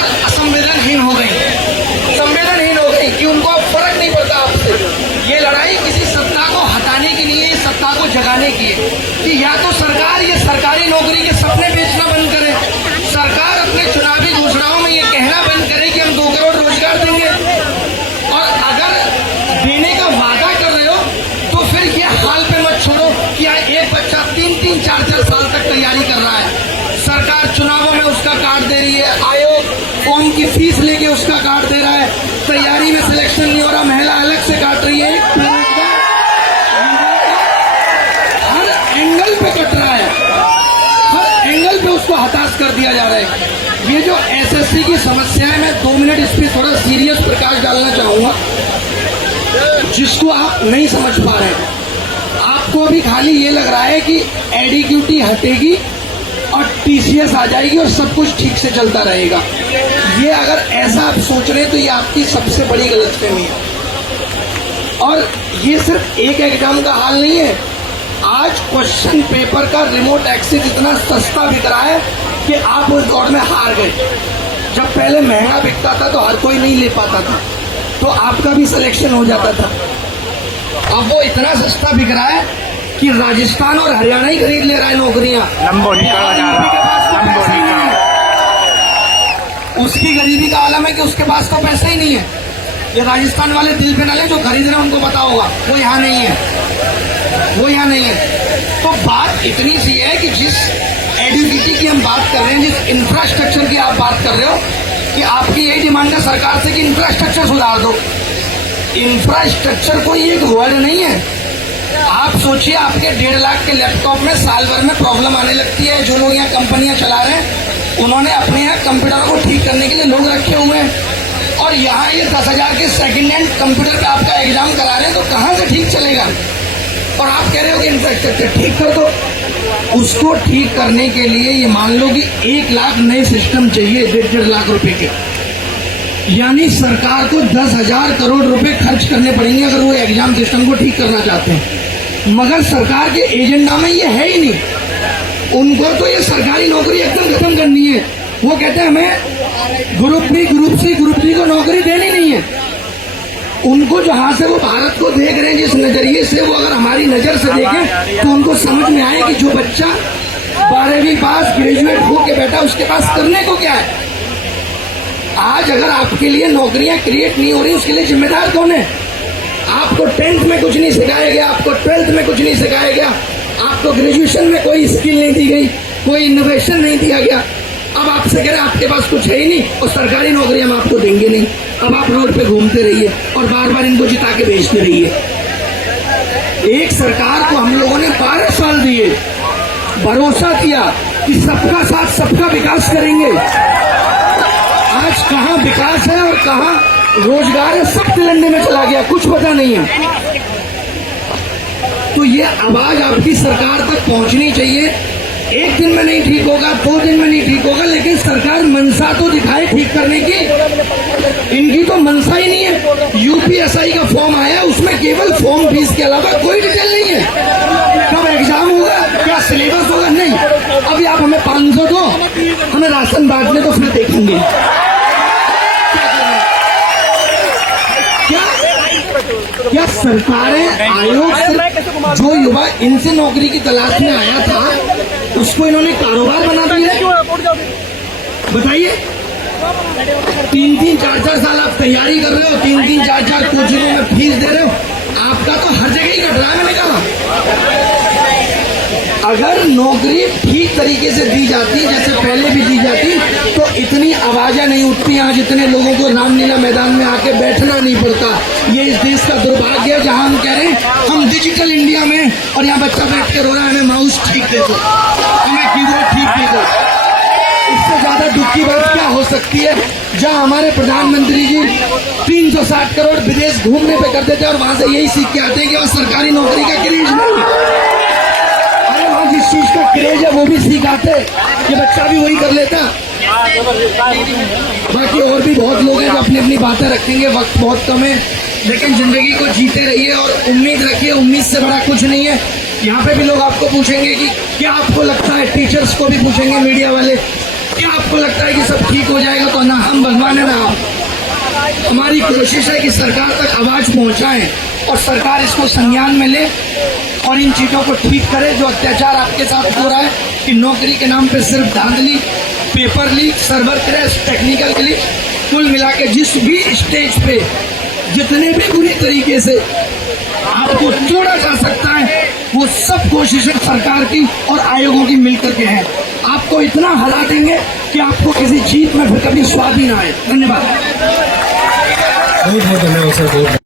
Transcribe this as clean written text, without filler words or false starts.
सरकार असंवेदनहीन हो गई, संवेदनहीन हो गई कि उनको अब फर्क नहीं पड़ता आपसे। ये लड़ाई किसी सत्ता को हटाने के लिए, सत्ता को जगाने की है कि या तो सरकार ये सरकारी नौकरी के सपने बेचना बंद करे, सरकार अपने चुनावी घोषणाओं में ये कहना बंद करे कि हम 2 करोड़ रोजगार देंगे, और अगर देने का वादा कर रहे हो तो फिर ये हाल पे मत छोड़ो कि एक बच्चा 3-3, 4-4 साल तक तैयारी कर रहा है, सरकार चुनावों में उसका काट दे रही है, आयोग फॉर्म की फीस लेके उसका काट दे रहा है, तैयारी में सिलेक्शन नहीं हो रहा, महिला अलग से काट रही है, हर एंगल पे कट रहा है, हर एंगल पे उसको हताश कर दिया जा रहा है। ये जो एसएससी की समस्या है, मैं 2 मिनट इस पर थोड़ा सीरियस प्रकाश डालना चाहूंगा, जिसको आप नहीं समझ पा रहे हैं। आपको अभी खाली ये लग रहा है कि एडीक्यूटी हटेगी और टीसीएस आ जाएगी और सब कुछ ठीक से चलता रहेगा। ये अगर ऐसा आप सोच रहे हैं तो ये आपकी सबसे बड़ी गलतफहमी है। और ये सिर्फ एक एग्जाम का हाल नहीं है, आज क्वेश्चन पेपर का रिमोट एक्सेस इतना सस्ता बिक रहा है कि आप उस दौड़ में हार गए। जब पहले महंगा बिकता था तो हर कोई नहीं ले पाता था, तो आपका भी सिलेक्शन हो जाता था। अब वो इतना सस्ता बिक रहा है कि राजस्थान और हरियाणा ही खरीद ले रहा है नौकरियां। उसकी गरीबी का आलम है कि उसके पास तो पैसा ही नहीं है। ये राजस्थान वाले दिल पे ना ले, जो खरीद रहे हैं उनको पता होगा, वो यहाँ नहीं है, वो यहाँ नहीं है। तो बात इतनी सी है कि जिस एडुकेटी की हम बात कर रहे हैं, जिस इंफ्रास्ट्रक्चर की आप बात कर रहे हो, कि आपकी यही डिमांड है सरकार से कि इंफ्रास्ट्रक्चर सुधार दो। इंफ्रास्ट्रक्चर कोई एक वर्ड नहीं है। आप सोचिए, आपके 1.5 लाख के लैपटॉप में साल भर में प्रॉब्लम आने लगती है। जो लोग यहाँ कंपनियां चला रहे हैं, उन्होंने अपने यहाँ कंप्यूटर को ठीक करने के लिए लोग रखे हुए हैं, और यहाँ ये 10,000 के सेकेंड हैंड कंप्यूटर पे आपका एग्जाम करा रहे हैं, तो कहाँ से ठीक चलेगा? और आप कह रहे हो कि इंफ्रास्ट्रक्चर ठीक कर दो। उसको ठीक करने के लिए ये मान लो कि 1 लाख नए सिस्टम चाहिए, 1.5 लाख रुपए के, यानी सरकार को 10,000 करोड़ रुपए खर्च करने पड़ेंगे अगर वो एग्जाम सिस्टम को ठीक करना चाहते हैं। मगर सरकार के एजेंडा में ये है ही नहीं। उनको तो ये सरकारी नौकरी एकदम खत्म करनी है। वो कहते हैं हमें group B, group C, group D को नौकरी देनी नहीं है। उनको जहां से वो भारत को देख रहे हैं, जिस नजरिए से, वो अगर हमारी नजर से देखें तो उनको समझ में आए कि जो बच्चा 12वीं पास, ग्रेजुएट होके बैठा, उसके पास करने को क्या है। आज अगर आपके लिए नौकरियां क्रिएट नहीं हो रही, उसके लिए जिम्मेदार कौन है? आपको 10th में कुछ नहीं सिखाया गया, आपको 12th में कुछ नहीं सिखाया गया, आपको ग्रेजुएशन में कोई स्किल नहीं दी गई, कोई इनोवेशन नहीं दिया गया। अब आपसे कह रहे हैं आपके पास कुछ है ही नहीं और सरकारी नौकरी हम आपको देंगे नहीं। अब आप रोड पे घूमते रहिए और बार बार इनको जिता के भेजते रहिए। एक सरकार को हम लोगों ने 12 साल दिए, भरोसा किया कि सबका साथ सबका विकास करेंगे। आज कहाँ विकास है और कहाँ रोजगार है, सब तिलंडे में चला गया, कुछ पता नहीं है। तो ये आवाज आपकी सरकार तक पहुंचनी चाहिए। एक दिन में नहीं ठीक होगा, 2 दिन में नहीं ठीक होगा, लेकिन सरकार मनसा तो दिखाए ठीक करने की। इनकी तो मनसा ही नहीं है। यूपीएसआई का फॉर्म आया, उसमें केवल फॉर्म फीस के अलावा कोई डिटेल नहीं है। कब एग्जाम होगा, क्या सिलेबस होगा, नहीं। अभी आप हमें 500 दो, हमें राशन बांटने तो फिर देखेंगे। क्या सरकारें, आयोग से जो युवा इनसे नौकरी की तलाश में आया था, उसको इन्होंने कारोबार बना दिया है? बताइए। 3-3, 4-4 साल आप तैयारी कर रहे हो, 3-3, 4-4 कोचिंगों में फीस दे रहे हो, आपका तो हर जगह ही कट रहा है। मैंने कहा अगर नौकरी ठीक तरीके से दी जाती, जैसे पहले भी दी जाती, तो इतनी आवाजें नहीं उठती। आज इतने लोगों को रामलीला मैदान में आके बैठना नहीं पड़ता। ये इस देश का दुर्भाग्य है, जहां हम कह रहे हैं हम डिजिटल इंडिया में, और यहाँ बच्चा बैठ के रो रहा है हमें माउस ठीक दे दो, हमें कीबोर्ड ठीक दे दो। इससे ज्यादा दुख की बात क्या हो सकती है? जहाँ हमारे प्रधानमंत्री जी 360 करोड़ विदेश घूमने पे कर देते हैं और वहां से यही सीख के आते हैं कि वह सरकारी नौकरी का क्रेज नहीं। जिस चीज का क्रेज है वो भी सीख आते कि बच्चा भी वही कर लेता। बाकी और भी बहुत लोग हैं जो अपनी अपनी बातें रखेंगे, वक्त बहुत कम है, लेकिन जिंदगी को जीते रहिए और उम्मीद रखिए। उम्मीद से बड़ा कुछ नहीं है। यहाँ पे भी लोग आपको पूछेंगे कि क्या आपको लगता है, टीचर्स को भी पूछेंगे मीडिया वाले, क्या आपको लगता है कि सब ठीक हो जाएगा? तो ना हम भगवान है ना आप। हमारी कोशिश है कि सरकार तक आवाज पहुंचाएं और सरकार इसको संज्ञान में ले और इन चीजों को ठीक करे। जो अत्याचार आपके साथ हो रहा है कि नौकरी के नाम पे सिर्फ धांधली, paper leak, server crash, technical leak, कुल मिला के जिस भी स्टेज पे जितने भी बुरी तरीके से आपको जोड़ा जा सकता है वो सब कोशिशें सरकार की और आयोगों की मिलकर के हैं। आपको इतना हरा देंगे कि आपको किसी जीत में फिर कभी स्वाद ही ना आए। धन्यवाद। बहुत बहुत धन्यवाद सर।